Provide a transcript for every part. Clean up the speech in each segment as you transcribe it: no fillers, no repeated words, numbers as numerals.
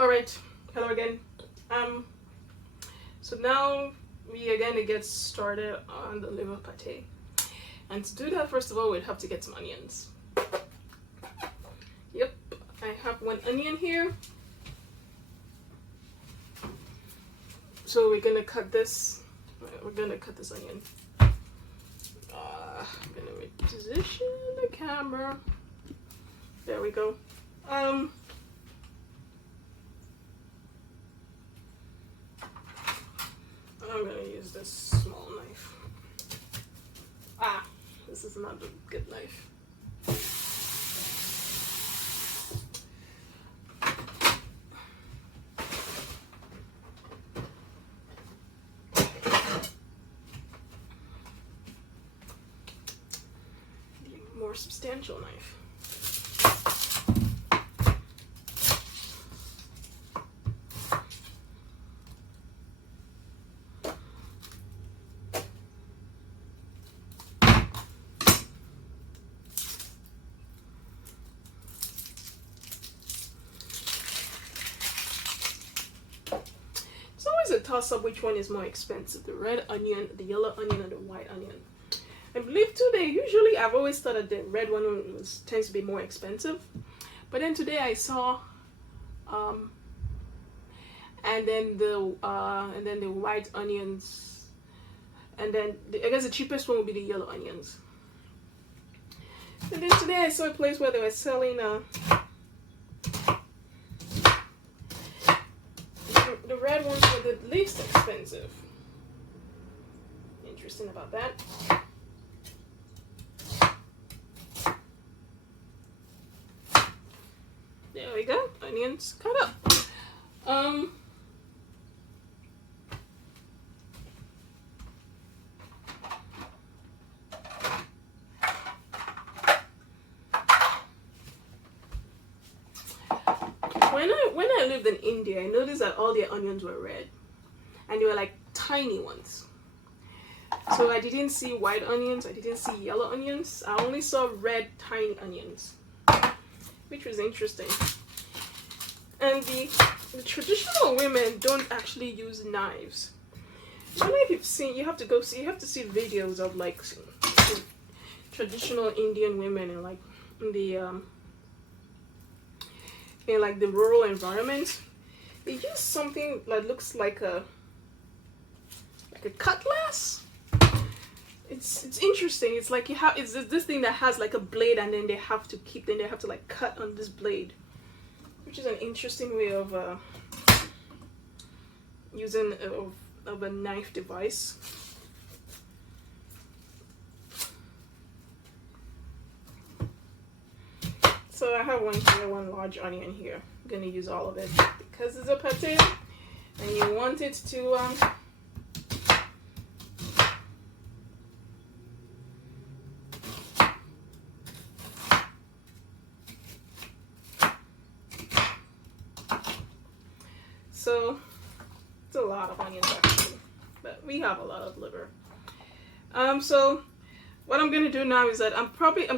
Alright, hello again. So now we are going to get started on the liver pate. And to do that, first of all, we'd have to get some onions. Yep, I have one onion here. So we're going to cut this. We're going to cut this onion. I'm going to reposition the camera. There we go. I'm gonna use this small knife. This is not a good knife. The more substantial knife. A toss up which one is more expensive, the red onion, the yellow onion, and the white onion. I believe today, usually I've always thought that the red one tends to be more expensive, but then today I saw and then the white onions, and then I guess the cheapest one would be the yellow onions. And then today I saw a place where they were selling the red ones were the least expensive. Interesting about that. There we go. Onions cut up. When I lived in India, I noticed that all their onions were red, and they were like tiny ones. So I didn't see white onions, I didn't see yellow onions. I only saw red tiny onions, which was interesting. And the traditional women don't actually use knives. I don't know if you've seen. You have to see videos of like traditional Indian women in like in like the rural environment. They use something that looks like a cutlass. It's interesting. It's like it's this thing that has like a blade, and then they have to like cut on this blade, which is an interesting way of using of a knife device. So I have one large onion here. I'm gonna use all of it because it's a pate, and you want it to so it's a lot of onions actually, but we have a lot of liver. So what I'm going to do now is that I'm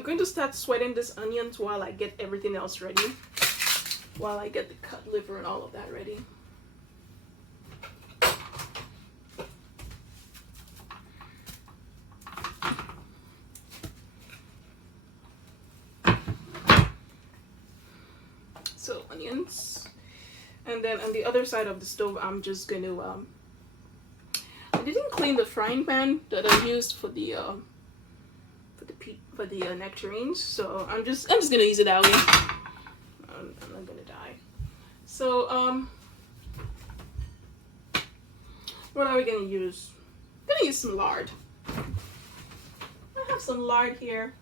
going to start sweating this onions while I get everything else ready. While I get the cut liver and all of that ready. So onions. And then on the other side of the stove, I'm just going to I didn't clean the frying pan that I used for the nectarines, so I'm just gonna use it that way. I'm not gonna die. So what are we gonna use? I'm gonna use some lard. I have some lard here.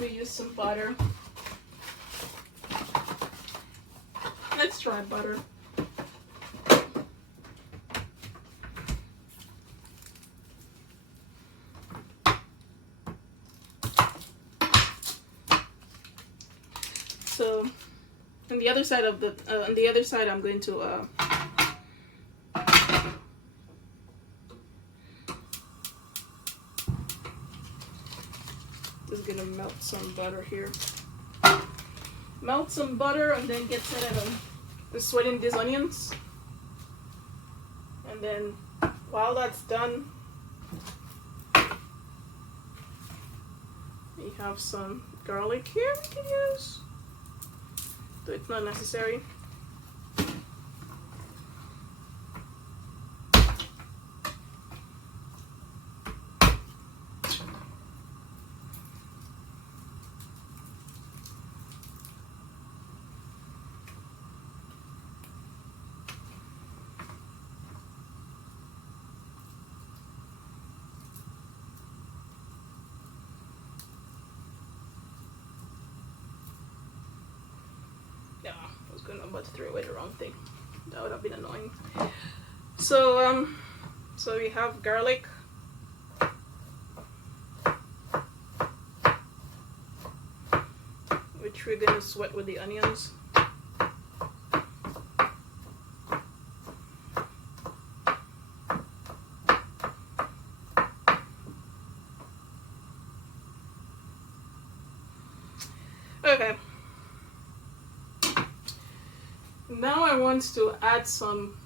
We use some butter. Let's try butter. So on the other side I'm going to just gonna melt some butter here. melt some butter and then get started on sweating these onions. And then while that's done, we have some garlic here we can use, but it's not necessary. Yeah, I was going about to throw away the wrong thing. That would have been annoying. So so we have garlic. Which we're gonna sweat with the onions. Okay. Now I want to add some.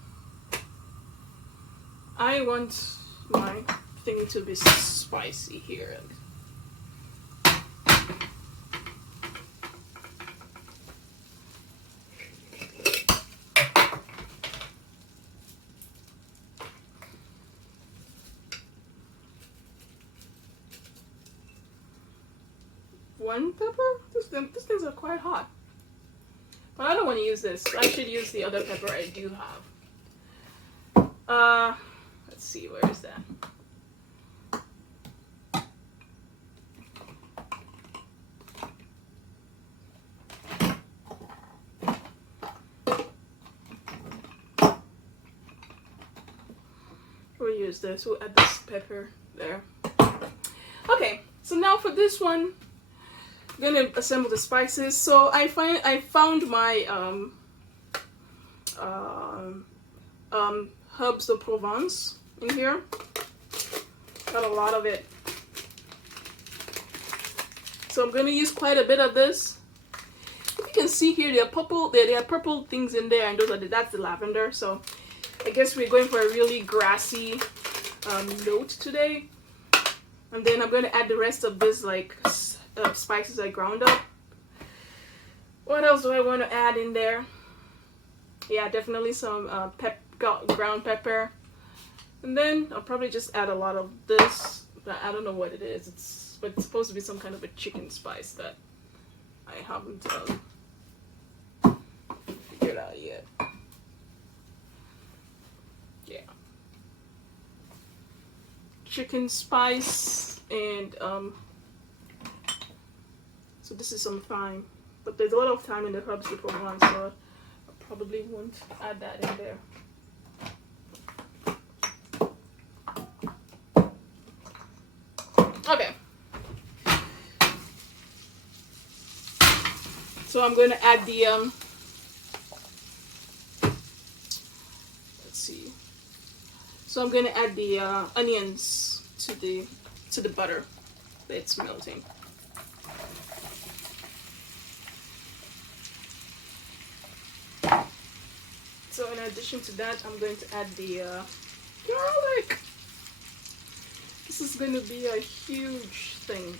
I want my thing to be spicy here. One pepper? These things are quite hot. But I don't want to use this. I should use the other pepper I do have. Let's see, where is that? We'll use this. We'll add this pepper there. Okay, so now for this one, I'm gonna assemble the spices. So I found my herbs de Provence in here. Got a lot of it. So I'm gonna use quite a bit of this. If you can see here, there are purple things in there, and that's the lavender. So I guess we're going for a really grassy note today. And then I'm gonna add the rest of this like spices I ground up. What else do I want to add in there? Yeah, definitely some ground pepper. And then I'll probably just add a lot of this. I don't know what it is. But it's supposed to be some kind of a chicken spice that I haven't figured out yet. Yeah. Chicken spice and so this is some thyme. But there's a lot of thyme in the herbs de Provence, so I probably won't add that in there. Okay. So I'm going to add the let's see. So I'm going to add the onions to the butter that's melting. So in addition to that, I'm going to add the garlic. This is going to be a huge thing.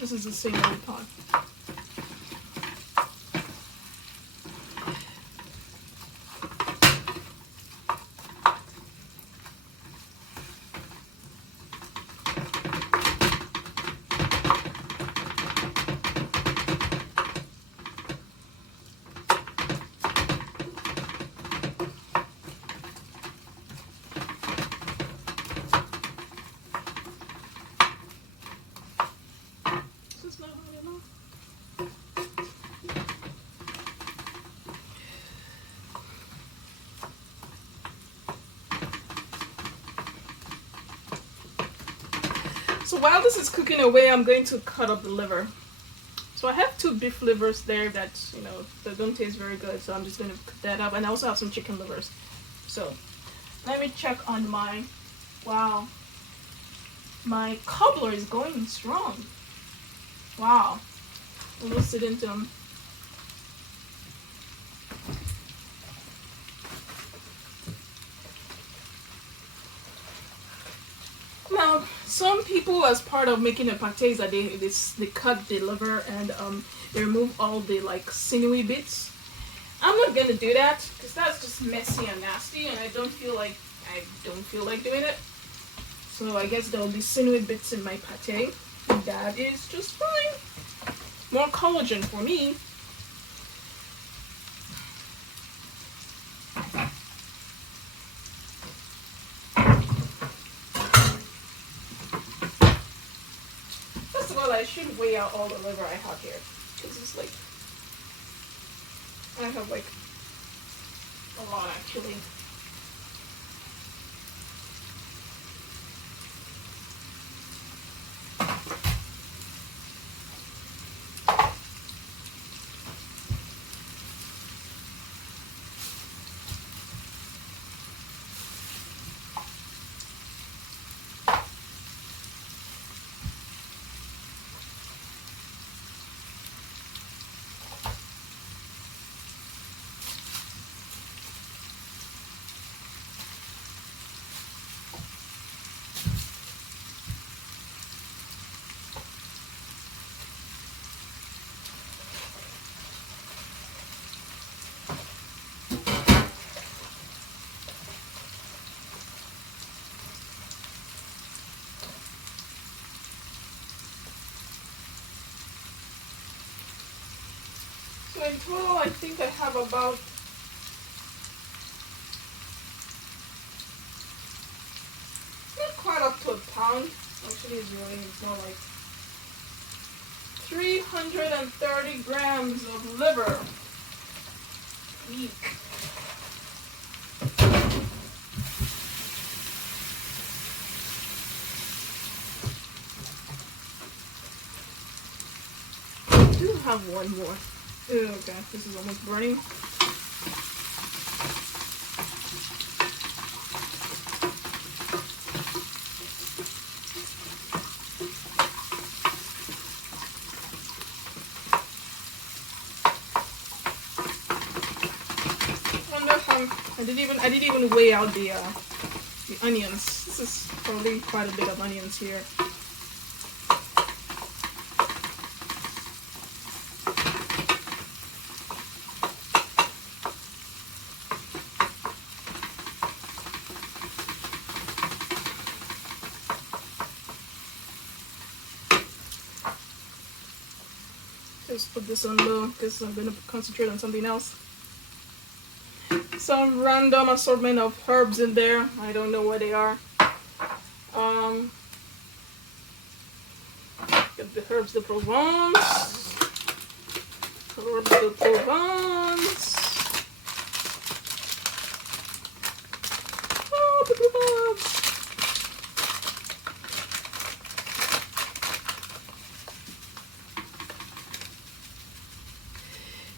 This is the same old pot. This is not hot enough. So while this is cooking away, I'm going to cut up the liver. So I have 2 beef livers there that, you know, that don't taste very good. So I'm just going to cut that up. And I also have some chicken livers. So let me check on my, wow, my cobbler is going strong. Wow. Almost sit into them. Now, some people, as part of making a pate, is that they cut the liver and they remove all the like sinewy bits. I'm not gonna do that because that's just messy and nasty, and I don't feel like doing it. So I guess there'll be sinewy bits in my pate. That is just fine. More collagen for me. First of all, I should weigh out all the liver I have here. Because it's like, I have like a lot actually. So in total, I think I have about not quite up to a pound. Actually, it's more like 330 grams of liver. Eek. I do have one more. Ooh, okay, this is almost burning. I didn't even weigh out the onions. This is probably quite a bit of onions here. Just put this on low because I'm going to concentrate on something else. Some random assortment of herbs in there. I don't know what they are. Get the herbs de Provence. Herbs de Provence. Oh, the herbs.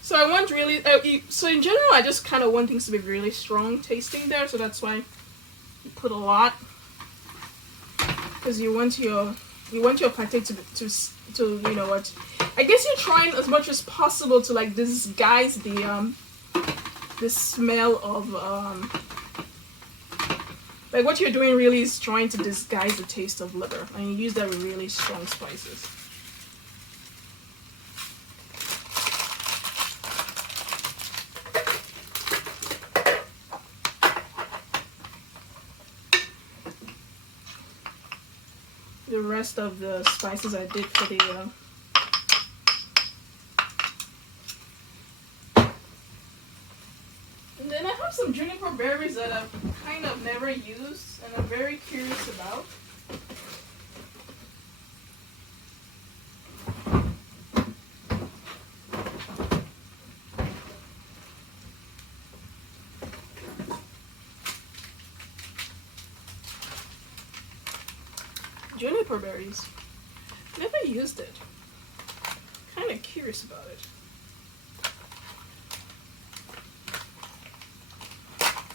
So I want really, so in general, I just kind of want things to be really strong tasting there. So that's why you put a lot, because you want your pate to you know what, I guess you're trying as much as possible to like disguise the smell of like what you're doing really is trying to disguise the taste of liver, and you use that with really strong spices. The rest of the spices I did for the and then I have some juniper berries that I've kind of never used and I'm very curious about. Juniper berries. Never used it. Kind of curious about it.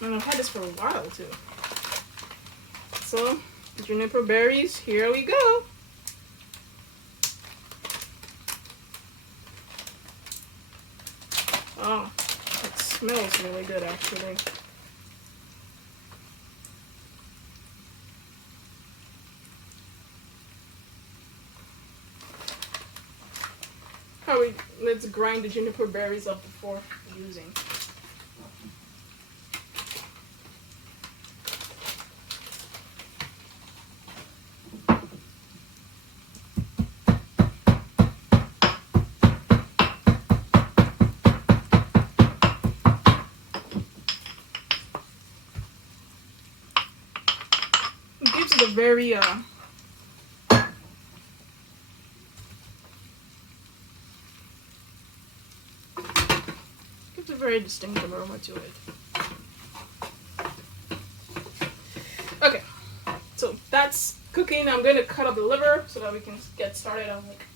And I've had this for a while too. So, juniper berries, here we go. Oh, it smells really good actually. Let's grind the juniper berries up before using. It gives it a very a very distinctive aroma to it. Okay, so that's cooking. I'm going to cut up the liver so that we can get started on like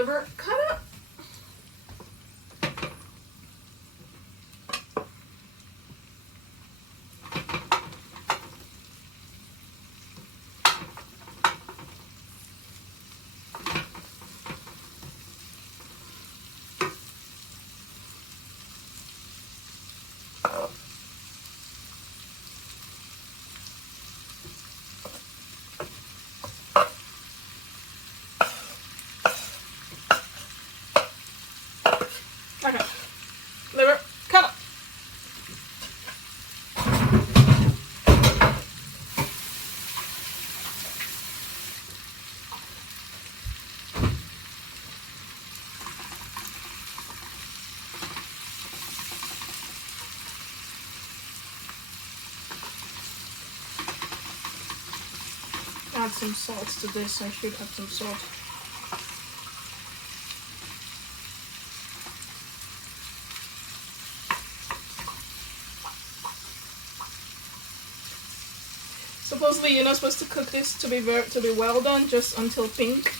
liver cut up. Okay, liver cut up. Add some salt to this. I should add some salt. Supposedly, you're not supposed to cook this to be well done, just until pink.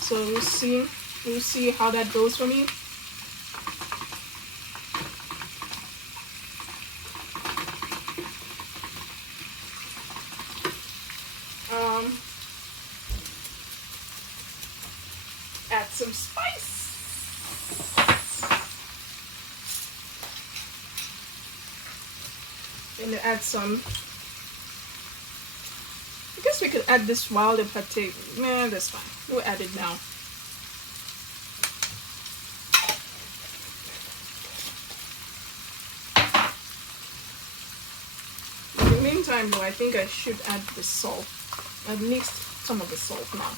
So we'll see how that goes for me. Add some spice. And add some. I guess we could add this while the pate. Nah, that's fine. We'll add it now. In the meantime, though, I think I should add the salt. At least some of the salt now.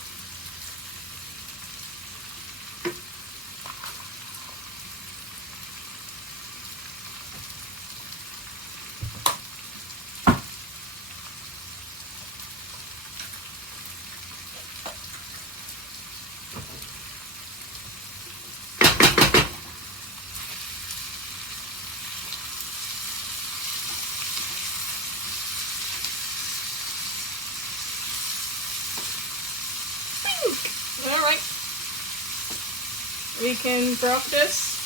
All right. We can broth this.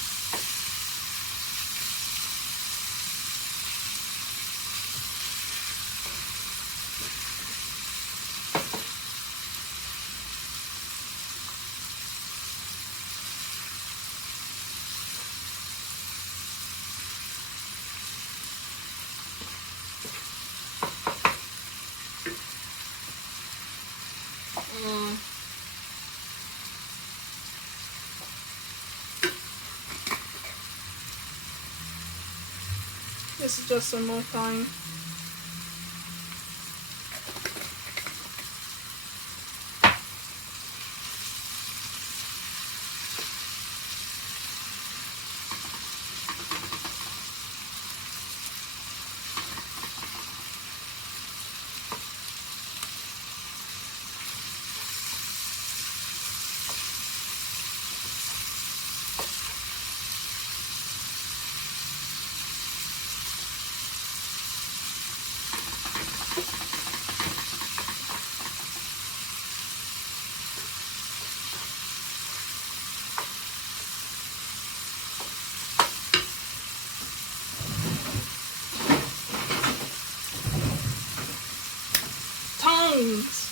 This is just some more time.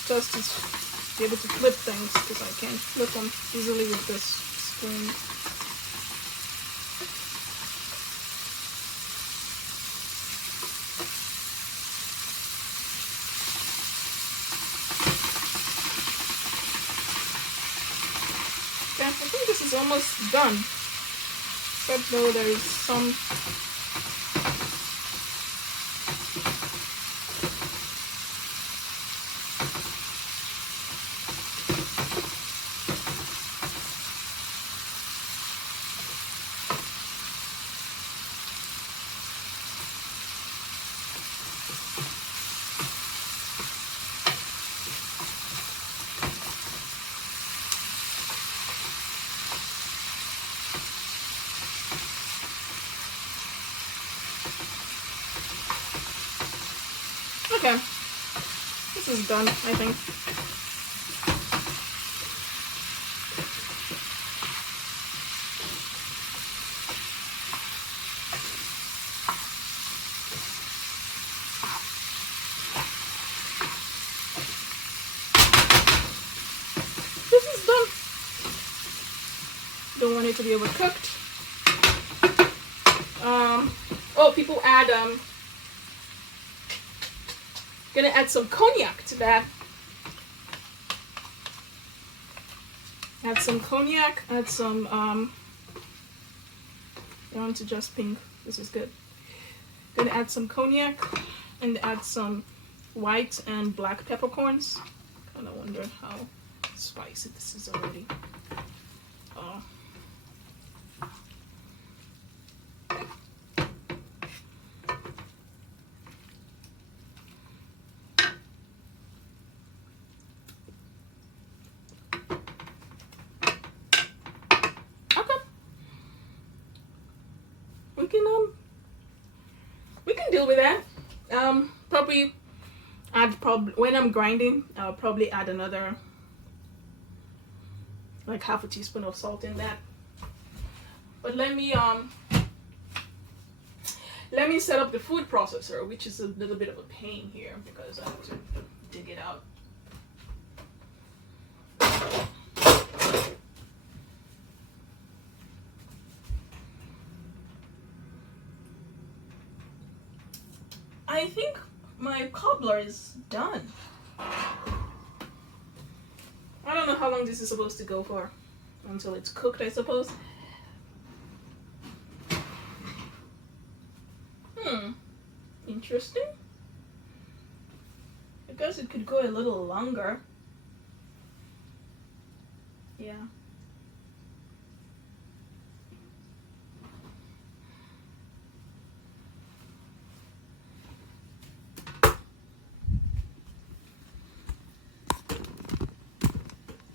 Just to be able to flip things, because I can't flip them easily with this spoon. Okay, I think this is almost done. Except though there is some. Okay, this is done, I think. This is done. Don't want it to be overcooked. Oh, people add gonna add some cognac to that. Add some cognac, add some down to just pink. This is good. Gonna add some cognac and add some white and black peppercorns. Kinda wonder how spicy this is already. We can deal with that. Probably add when I'm grinding, I'll probably add another like half a teaspoon of salt in that. But let me set up the food processor, which is a little bit of a pain here because I have to dig it out. I think my cobbler is done. I don't know how long this is supposed to go for until it's cooked, I suppose. Interesting. I guess it could go a little longer. Yeah.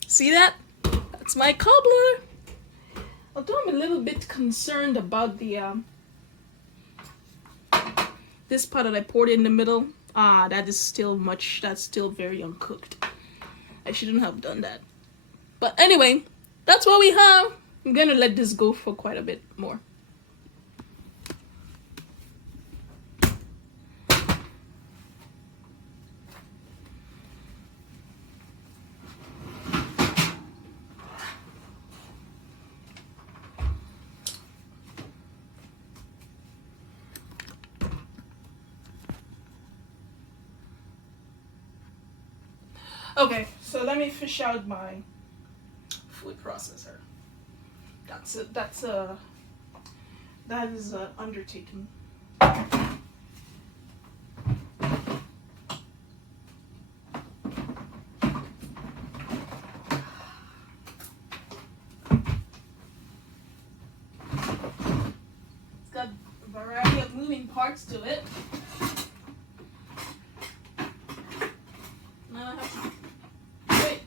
See that? That's my cobbler. Although I'm a little bit concerned about the this part that I poured in the middle. That's still very uncooked. I shouldn't have done that. But anyway, that's what we have. I'm gonna let this go for quite a bit more. Okay, so let me fish out my food processor. That is an undertaking. It's got a variety of moving parts to it. Now I have to wait.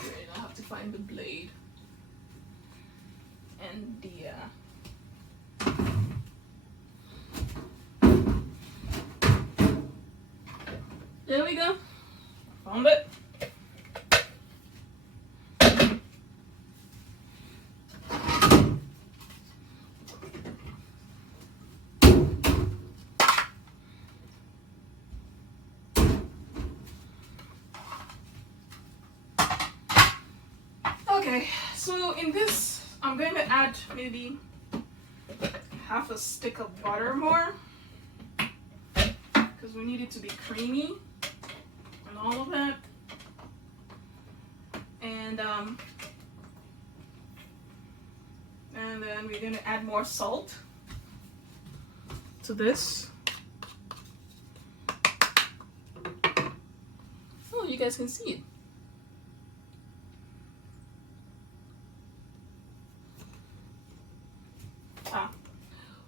Great, I have to find the blade and the there we go. Found it. Okay, so in this, I'm going to add maybe half a stick of butter more because we need it to be creamy and all of that. And then we're going to add more salt to this. Oh, you guys can see it.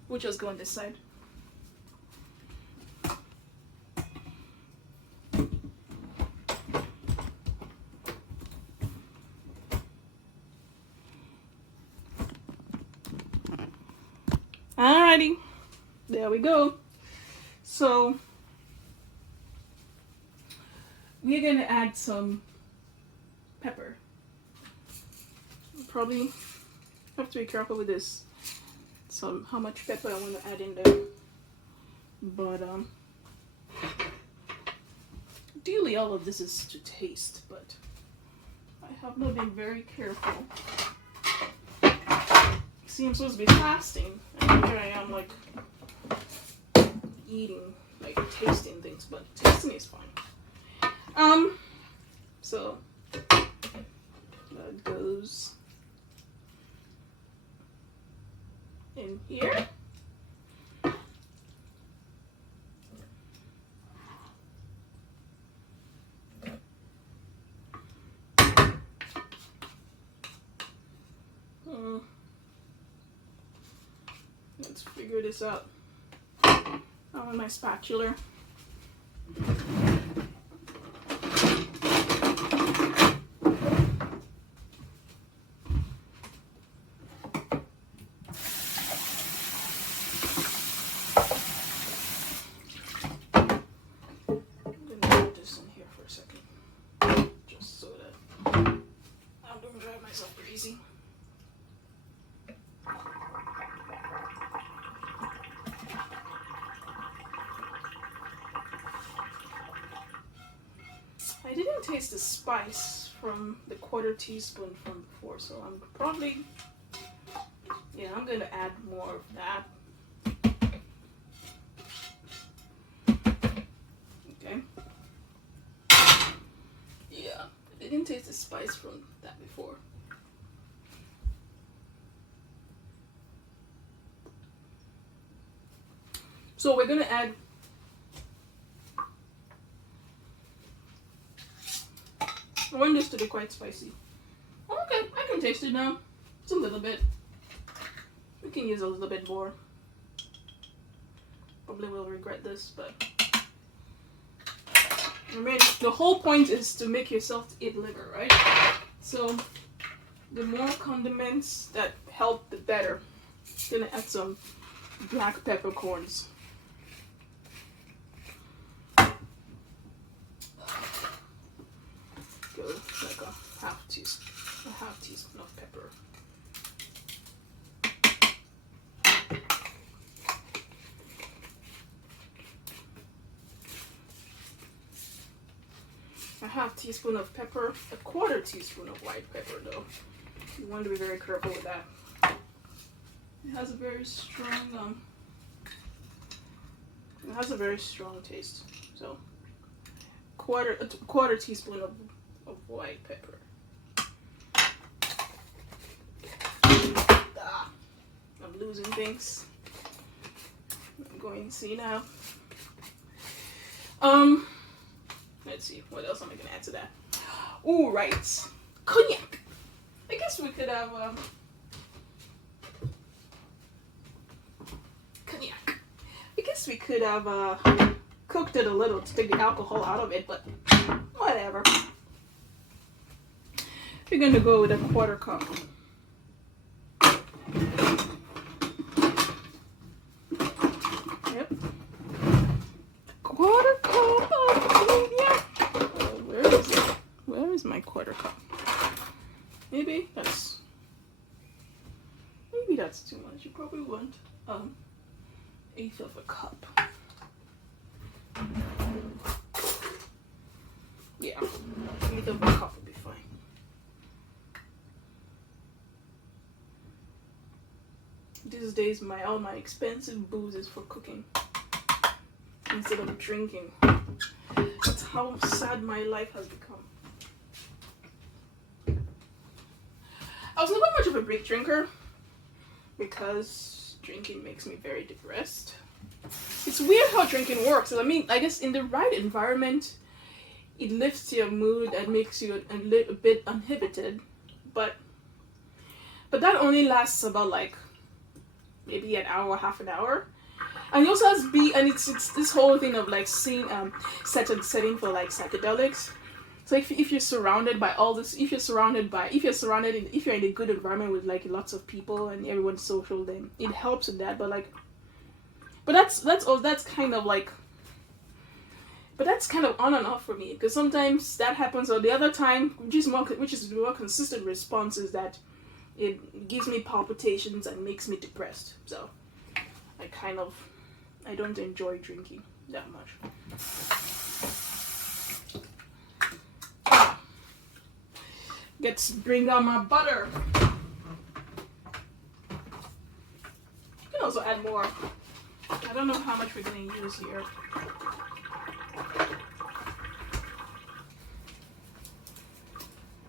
We'll just go on this side. Alrighty, there we go. So we're gonna add some pepper. Probably have to be careful with this. How much pepper I want to add in there, but ideally all of this is to taste, but I have not been very careful. See, I'm supposed to be fasting, and here I am like eating, like tasting things, but tasting is fine. So that goes in here. Let's figure this out. Now with my spatula. I didn't taste the spice from the 1/4 teaspoon from before, so I'm probably, yeah, I'm gonna add more of that. Okay. Yeah, I didn't taste the spice from that before. So we're gonna add I want this to be quite spicy. Okay, I can taste it now. It's a little bit. We can use a little bit more. Probably will regret this, but I mean, the whole point is to make yourself eat liver, right? So the more condiments that help, the better. I'm gonna add some black peppercorns. go like a half teaspoon of pepper. A half teaspoon of pepper, a quarter teaspoon of white pepper though. You want to be very careful with that. It has a very strong taste. So quarter teaspoon of white pepper. I'm losing things. I'm going to see now. Let's see, what else am I gonna add to that? Ooh, right. Cognac. I guess we could have cognac. I guess we could have cooked it a little to take the alcohol out of it, but whatever. We're gonna go with a quarter cup. Yep. Quarter cup of cognac. Where is it? Where is my quarter cup? Maybe that's too much. You probably want eighth of a cup. Yeah, eighth of a cup would be fine. These days, all my expensive booze is for cooking instead of drinking. That's how sad my life has become. I was never much of a big drinker because drinking makes me very depressed. It's weird how drinking works. I mean, I guess in the right environment, it lifts your mood and makes you a bit uninhibited, but that only lasts about like maybe an hour, half an hour. And it also has it's this whole thing of like seeing setting for like psychedelics. So if you're surrounded by all this, if you're in a good environment with like lots of people and everyone's social, then it helps with that. But that's kind of on and off for me, because sometimes that happens, or the other time, which is more consistent response, is that it gives me palpitations and makes me depressed. So I don't enjoy drinking that much. Let's bring out my butter. You can also add more. I don't know how much we're going to use here.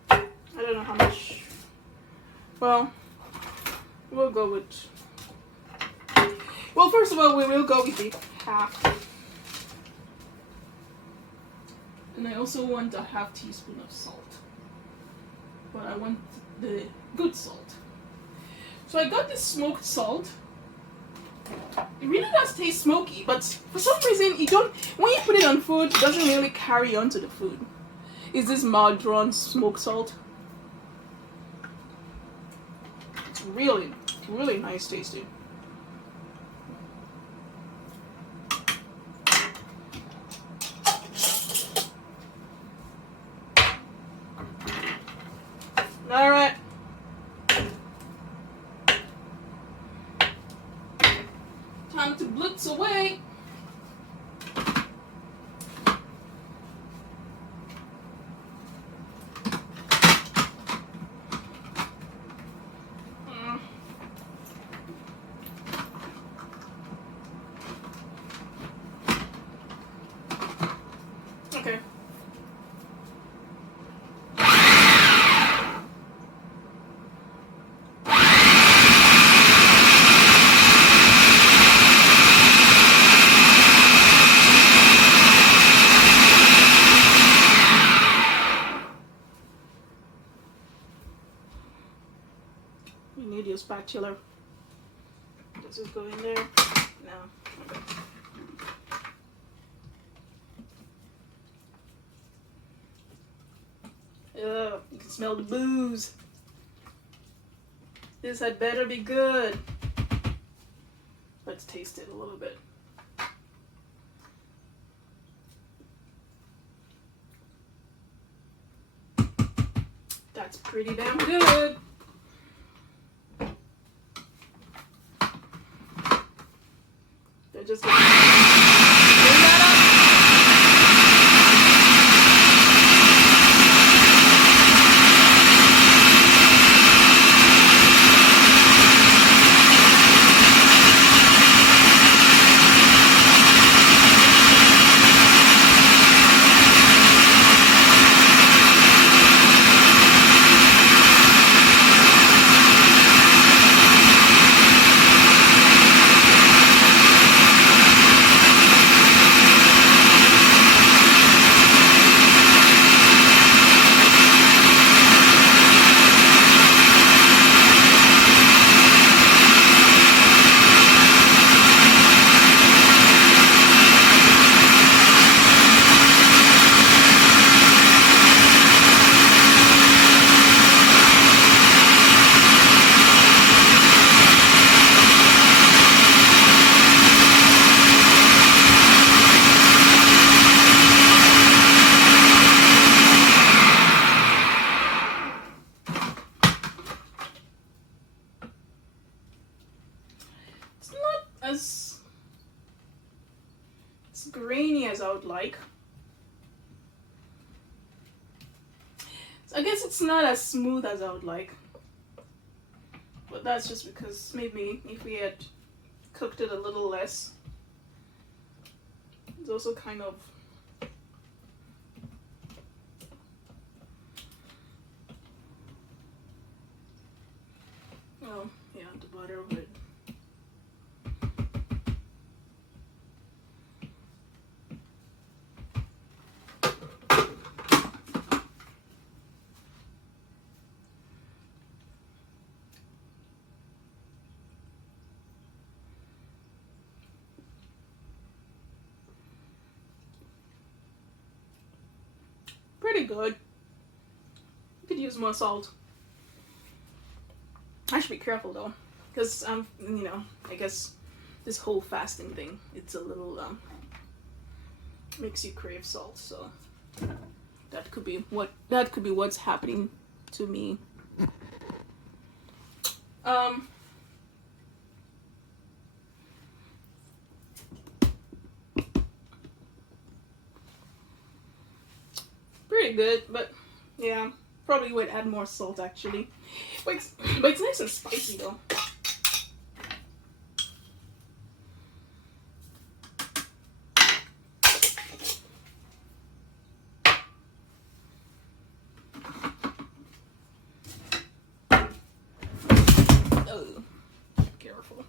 I don't know how much. Well, we'll go with. Well, first of all, we will go with the half. And I also want a half teaspoon of salt. But I want the good salt. So I got this smoked salt. It really does taste smoky, but for some reason when you put it on food, it doesn't really carry on to the food. It's this mild drawn smoked salt. It's really, really nice tasting. All right. Time to blitz away. Okay. You need your spatula. Does this go in there? No. Okay. Ugh, you can smell the booze. This had better be good. Let's taste it a little bit. That's pretty damn good. They're just gonna bring that up. As grainy as I would like. So I guess it's not as smooth as I would like. But that's just because maybe if we had cooked it a little less. It's also kind of well, yeah, the butter would. Pretty good. You could use more salt. I should be careful though, because you know, I guess this whole fasting thing, it's a little makes you crave salt. So that could be what's happening to me. Pretty good, but yeah, probably would add more salt actually. But it's nice and spicy though. Oh, careful.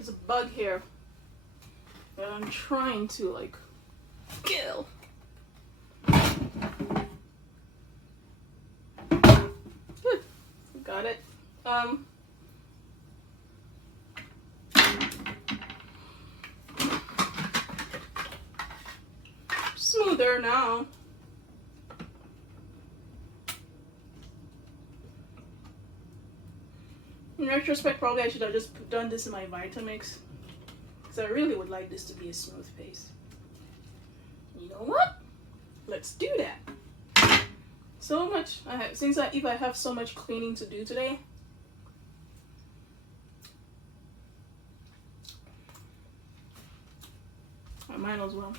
There's a bug here that I'm trying to like kill. Good. Got it. Smoother now. In retrospect, probably I should have just done this in my Vitamix, because I really would like this to be a smooth paste. You know what? Let's do that. So much. If I have so much cleaning to do today, I might as well.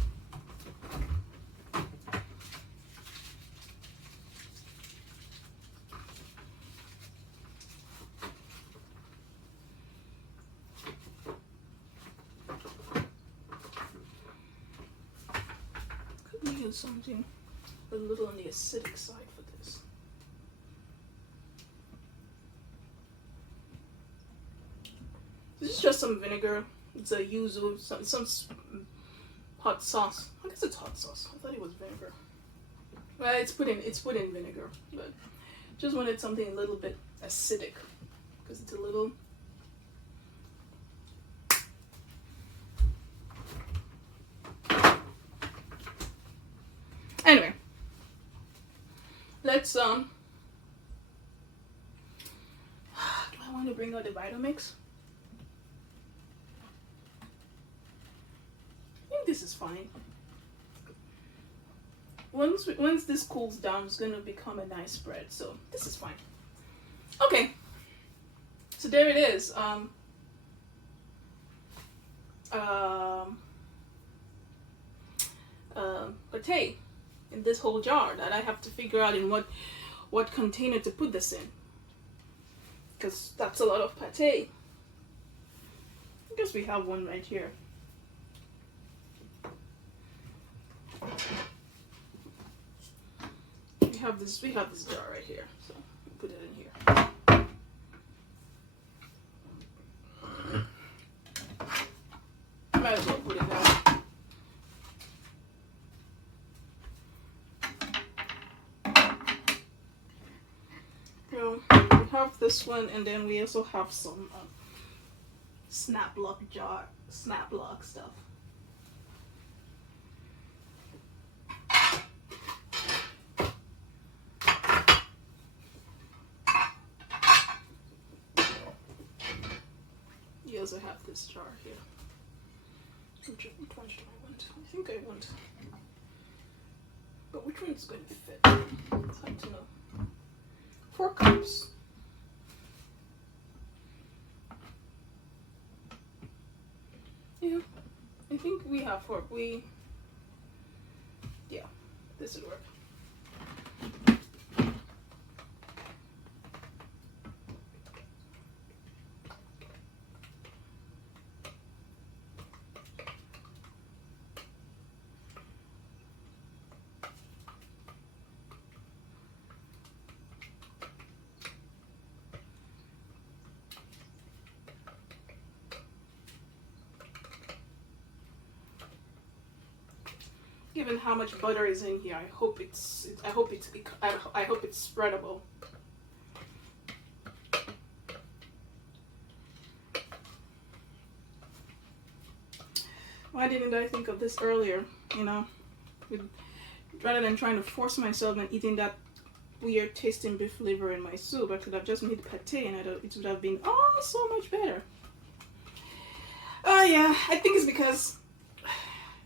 Use something a little on the acidic side for this. This is just some vinegar. It's a yuzu, some hot sauce. I guess it's hot sauce. I thought it was vinegar. Well, it's put in vinegar, but just wanted something a little bit acidic because it's a little. Anyway, let's do I want to bring out the Vitamix? I think this is fine. Once this cools down, it's gonna become a nice spread. So this is fine. Okay. So there it is. Pate in this whole jar that I have to figure out in what container to put this in, because that's a lot of pate. I guess we have one right here. We have this jar right here, so we'll put it in here. Might as well put it down. We have this one, and then we also have some snap lock stuff. You also have this jar here. Which one do I want? I think I want. But which one's going to fit? It's hard to know. 4 cups. Yeah, I think we have 4. Yeah, this would work. Given how much butter is in here, I hope it's spreadable. Why didn't I think of this earlier? You know, rather than trying to force myself and eating that weird tasting beef liver in my soup, I could have just made pate, and it would have been so much better. Oh yeah, I think it's because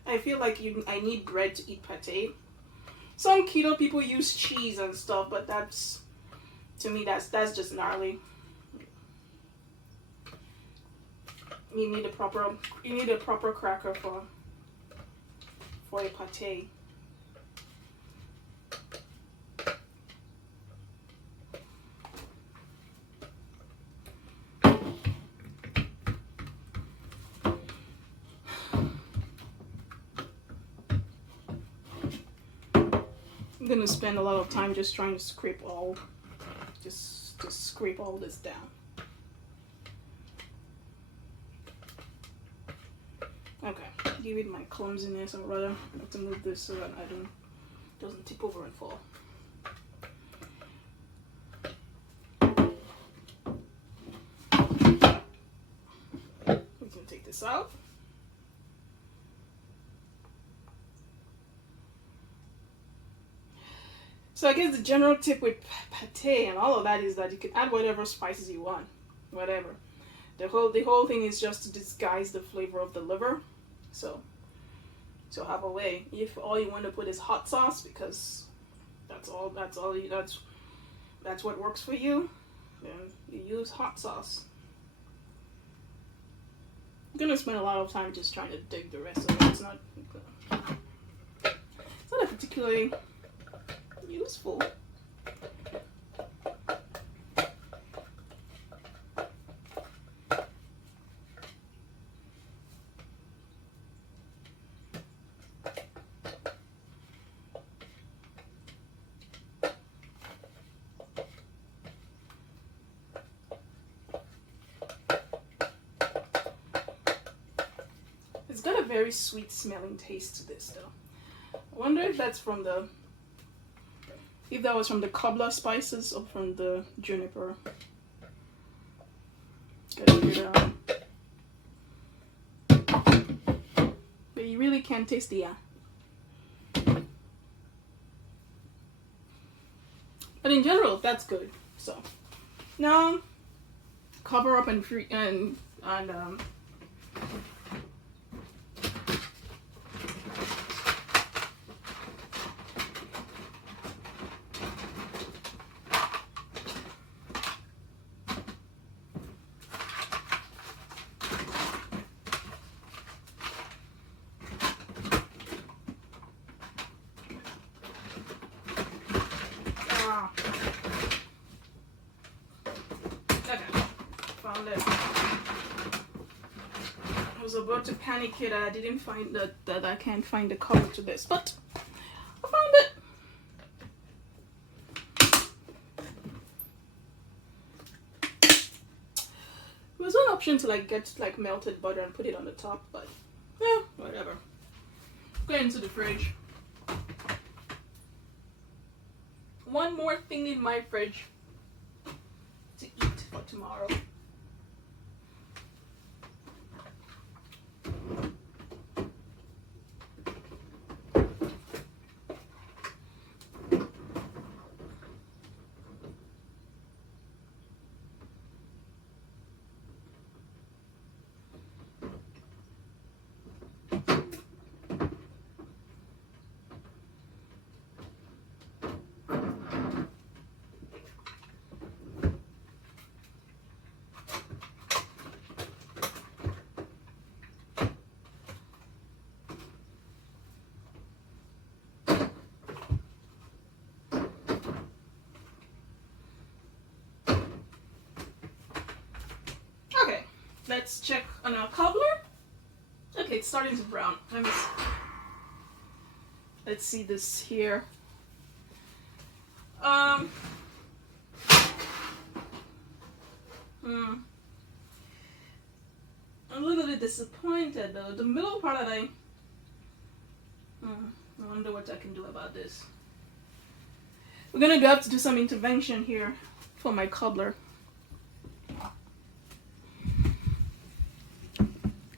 I feel like I need bread to eat pate. Some keto people use cheese and stuff, but to me that's just gnarly. You need a proper cracker for a pate. I'm gonna spend a lot of time just trying to scrape all this down. forgive it my clumsiness, or rather I have to move this so that it doesn't tip over and fall. We can take this out. So I guess the general tip with pate and all of that is that you can add whatever spices you want, whatever. The whole thing is just to disguise the flavor of the liver. So have a way. If all you want to put is hot sauce, because that's what works for you, then you use hot sauce. I'm gonna spend a lot of time just trying to dig the rest of it. It's not a particularly useful. It's got a very sweet smelling taste to this though. I wonder if that's from if that was from the Cobbler spices or from the juniper. Gotta figure it out. But you really can taste the But in general, that's good. So now cover up and I was about to panic here that I didn't find that I can't find the cover to this, but I found it. There was one option to get melted butter and put it on the top, but yeah, whatever. Go into the fridge. One more thing in my fridge to eat for tomorrow. Let's check on our cobbler. Okay, it's starting to brown. Let's see this here. I'm a little bit disappointed though. The middle part that I wonder what I can do about this. We're gonna have to do some intervention here for my cobbler.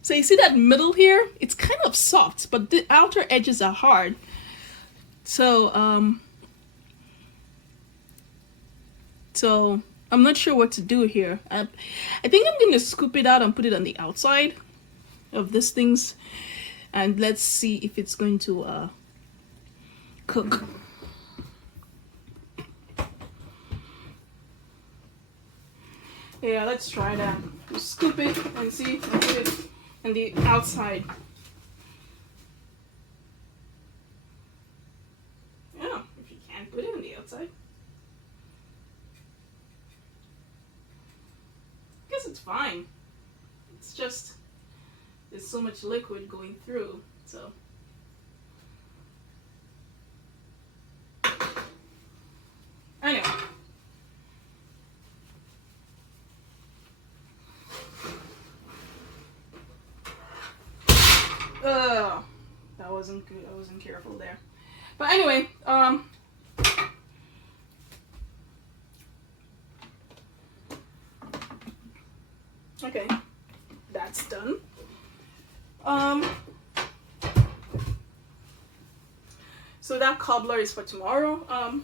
So you see that middle here? It's kind of soft, but the outer edges are hard. So I'm not sure what to do here. I think I'm gonna scoop it out and put it on the outside of these things, and let's see if it's going to cook. Yeah, let's try that. Just scoop it and see and put it on the outside. Yeah, if you can't put it on the outside. I guess it's fine. It's just there's so much liquid going through, so. Anyway. wasn't good. I wasn't careful there. But anyway, okay, that's done. So that cobbler is for tomorrow.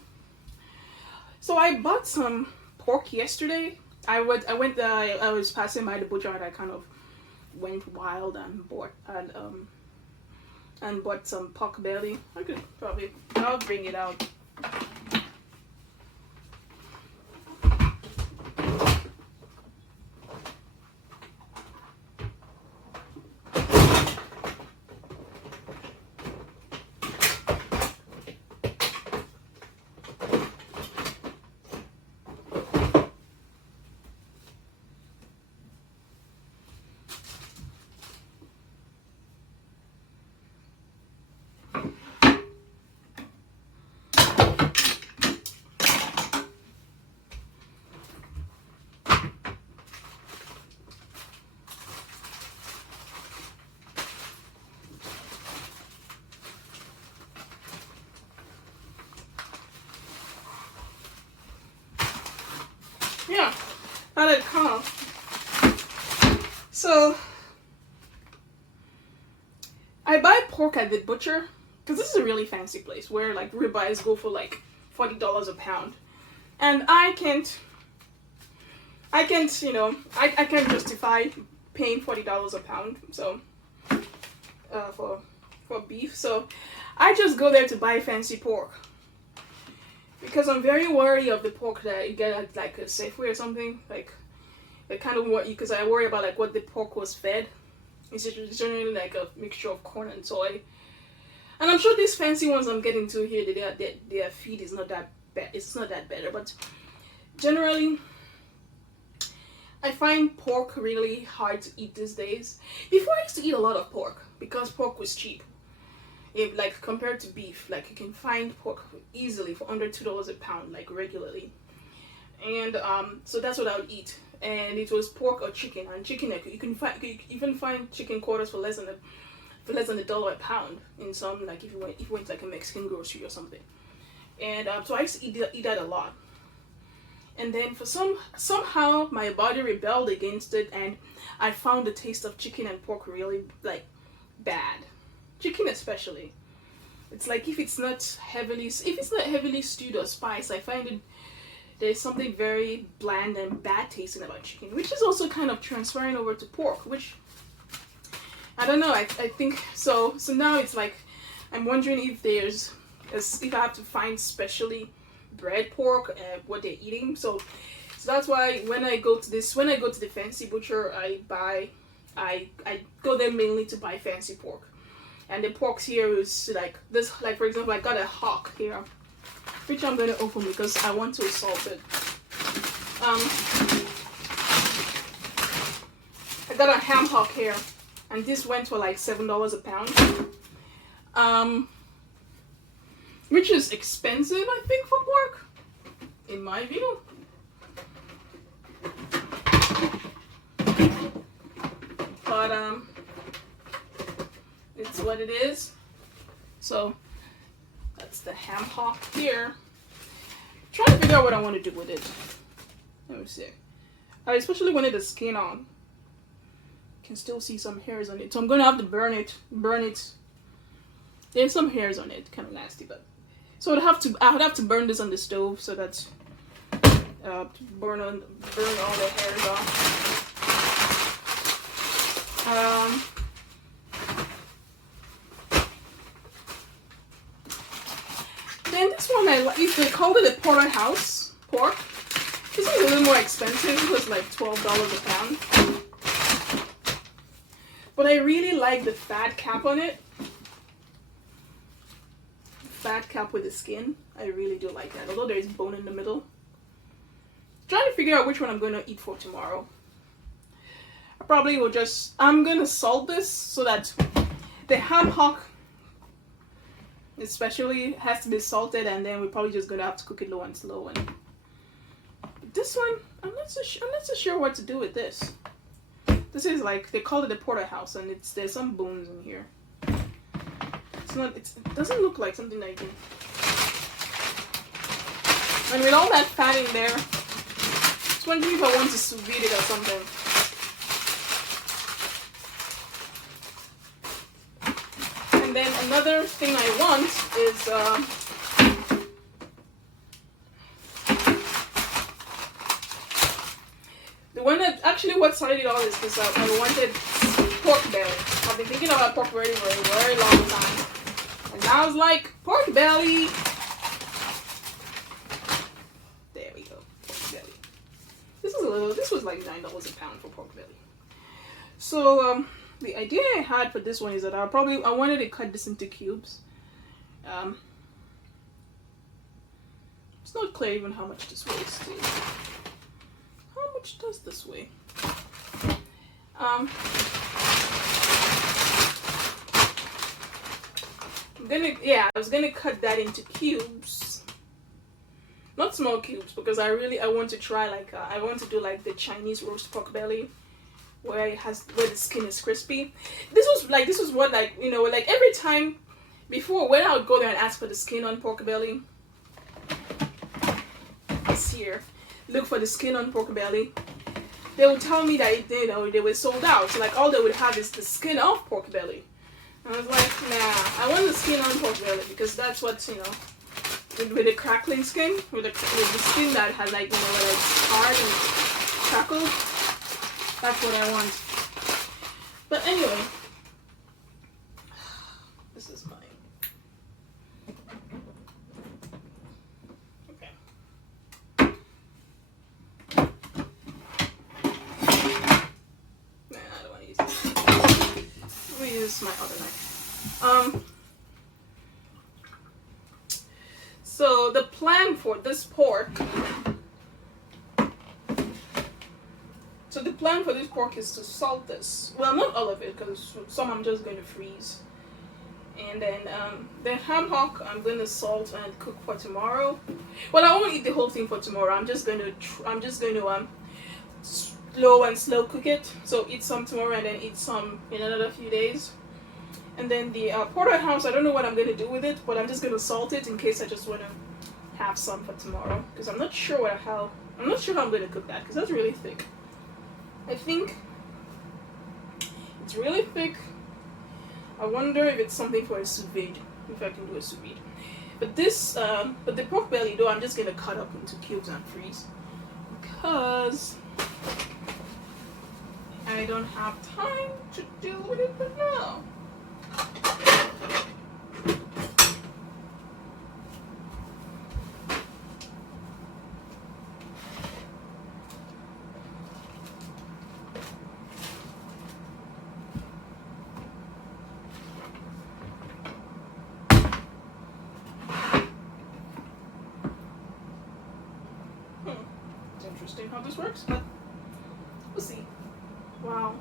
So I bought some pork yesterday. I was passing by the butcher and I kind of went wild and bought some pork belly. I'll bring it out. Yeah, how did it come? So, I buy pork at the butcher, because this is a really fancy place where like ribeyes go for like $40 a pound. And I can't, you know, I can't justify paying $40 a pound, so, for beef. So, I just go there to buy fancy pork. Because I'm very wary of the pork that you get at like a Safeway or something, like kind of what you, because I worry about like what the pork was fed. It's generally like a mixture of corn and soy, and I'm sure these fancy ones I'm getting to here, their feed is not that bad. It's not that better, but generally, I find pork really hard to eat these days. Before I used to eat a lot of pork because pork was cheap. If, like compared to beef, like you can find pork easily for under $2 a pound, like regularly, and so that's what I would eat. And it was pork or chicken, and chicken you can even find chicken quarters for less than $1 a pound in some, like if you went to like a Mexican grocery or something. And so I used to eat that a lot. And then somehow my body rebelled against it, and I found the taste of chicken and pork really like bad. Chicken especially. It's like if it's not heavily stewed or spiced, I find there's something very bland and bad tasting about chicken, which is also kind of transferring over to pork, which I don't know. I think so. So now it's like I'm wondering if I have to find specially bred pork, what they're eating. So that's why when I go to the fancy butcher, I go there mainly to buy fancy pork. And the pork here is like this, like for example, I got a hock here, which I'm going to open because I want to salt it. I got a ham hock here, and this went for like $7 a pound. Which is expensive, I think, for pork, in my view. But it's what it is. So that's the ham hock here. I'm trying to figure out what I want to do with it. Let me see. I especially wanted the skin on. You can still see some hairs on it, so I'm gonna have to burn it. There's some hairs on it, kind of nasty, but so I would have to burn this on the stove so that burn all the hairs off. Then this one they called it a porterhouse pork. This one's a little more expensive. It was like $12 a pound. But I really like the fat cap on it. Fat cap with the skin. I really do like that. Although there is bone in the middle. Trying to figure out which one I'm going to eat for tomorrow. I probably will I'm going to salt this so that the ham hock especially has to be salted, and then we're probably just going to have to cook it low and slow. And this one, I'm not so sure what to do with this. This is like, they call it a porterhouse, and there's some bones in here. It's not. It doesn't look like something that you can. And with all that fat in there, I was wondering if I want to sous vide it or something. And then another thing I want is the one that actually what started it all is because I wanted pork belly. I've been thinking about pork belly for a very long time, and now I was like, pork belly. There we go, pork belly. This was like $9 a pound for pork belly. So the idea I had for this one is that I wanted to cut this into cubes. It's not clear even how much this weighs too. How much does this weigh? I was gonna cut that into cubes, not small cubes, because I want to try I want to do like the Chinese roast pork belly, where the skin is crispy. This was what every time before when I would go there and ask for the skin on pork belly. This here, look for the skin on pork belly. They would tell me that they were sold out. So like all they would have is the skin of pork belly. I was like, nah, I want the skin on pork belly because that's what's with the crackling skin, with the skin that has where it's hard and crackled. That's what I want. But anyway, this is mine. Okay. Nah, I don't want to use this. Let me use my other knife. So the plan for this pork. So the plan for this pork is to salt this. Well, not all of it, because some I'm just going to freeze. And then the ham hock I'm going to salt and cook for tomorrow. Well, I won't eat the whole thing for tomorrow. I'm just going to slow cook it. So eat some tomorrow and then eat some in another few days. And then the porterhouse, I don't know what I'm going to do with it, but I'm just going to salt it in case I just want to have some for tomorrow. Because I'm not sure how I'm going to cook that, because that's really thick. I think it's really thick. I wonder if it's something for a sous vide, if I can do a sous vide. But but the pork belly though, I'm just going to cut up into cubes and freeze. Because I don't have time to deal with it right now. It's interesting how this works, but we'll see. Wow.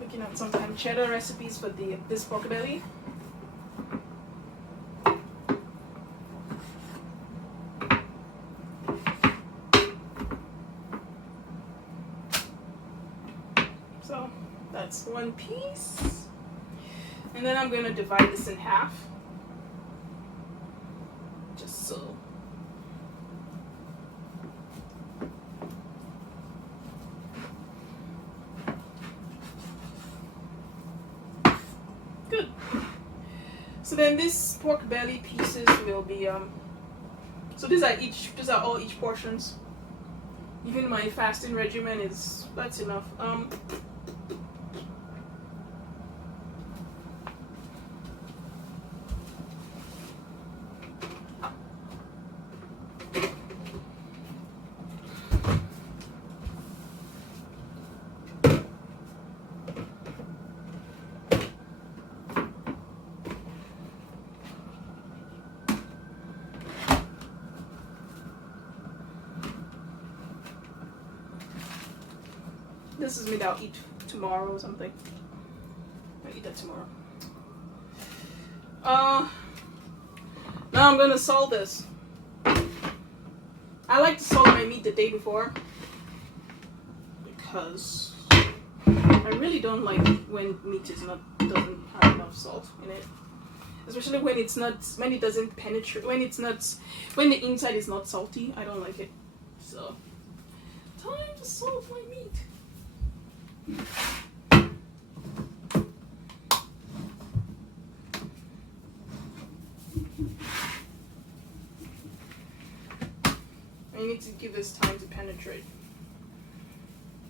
Looking at some pancetta recipes for this pork belly. So that's one piece. And then I'm going to divide this in half. Just so. Good. So then this pork belly pieces will be so these are all each portions. Even my fasting regimen that's enough. This is meat I'll eat tomorrow or something. I'll eat that tomorrow. Now I'm gonna salt this. I like to salt my meat the day before because I really don't like when meat doesn't have enough salt in it, especially when it doesn't penetrate, when the inside is not salty. I don't like it. So time to salt my meat. I need to give this time to penetrate.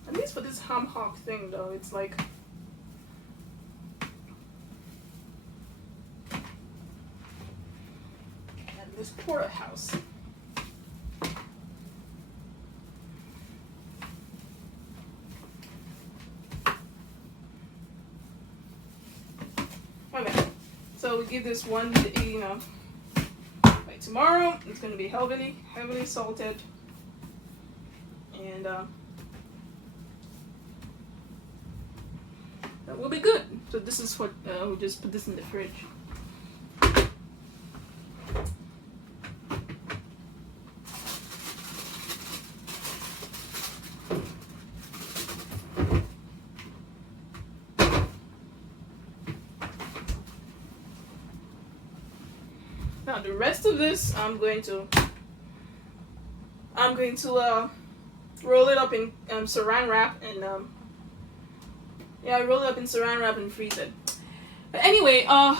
At least for this ham hock thing though, it's like and this porterhouse. Okay, so we give this one, by tomorrow it's gonna be heavily salted, and that will be good. So this is what we'll just put this in the fridge. Now the rest of this, I'm going to roll it up in saran wrap and roll it up in saran wrap and freeze it. But anyway, I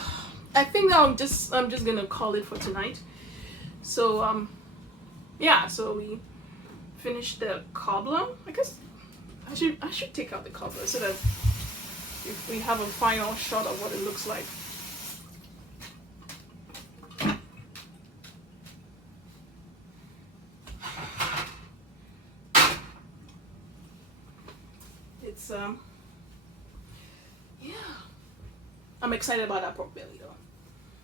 think that I'm just gonna call it for tonight. So so we finished the cobbler. I guess I should take out the cobbler so that we have a final shot of what it looks like. It's I'm excited about that pork belly though.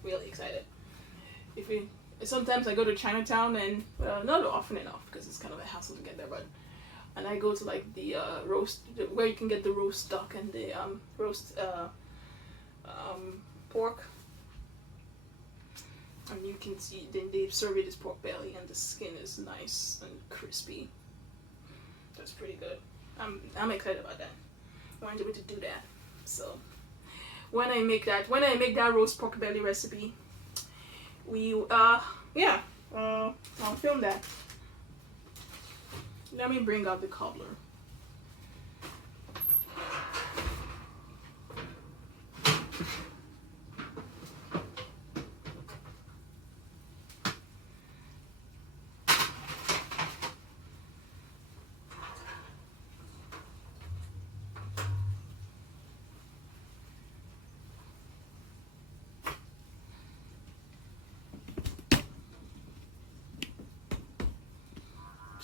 Really excited. Sometimes I go to Chinatown and not often enough because it's kind of a hassle to get there, and I go to like the roast where you can get the roast duck and the roast pork, and you can see then they serve it as pork belly and the skin is nice and crispy. That's pretty good. I'm excited about that. I want to do that. So when I make that roast pork belly recipe, I'll film that. Let me bring out the cobbler.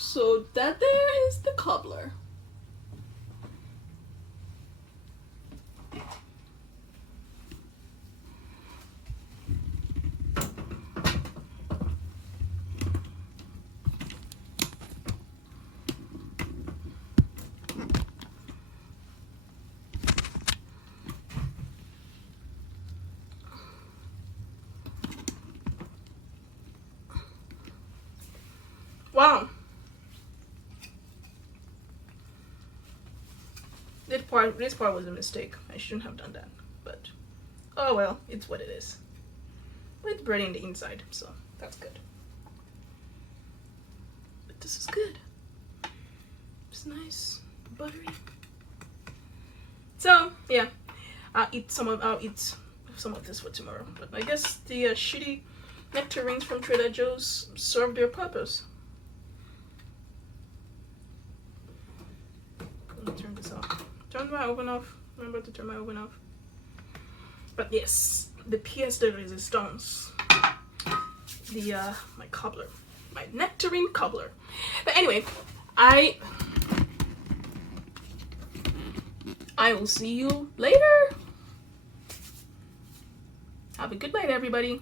So that there is the cobbler. Wow. This part was a mistake. I shouldn't have done that. But oh well, it's what it is. But it's breading the inside, so that's good. But this is good. It's nice, buttery. So yeah, I'll eat some of this for tomorrow. But I guess the shitty nectarines from Trader Joe's served their purpose. Let me turn this off. Turn my oven off. Remember to turn my oven off. But yes, the pièce de résistance. My cobbler. My nectarine cobbler. But anyway, I will see you later. Have a good night, everybody.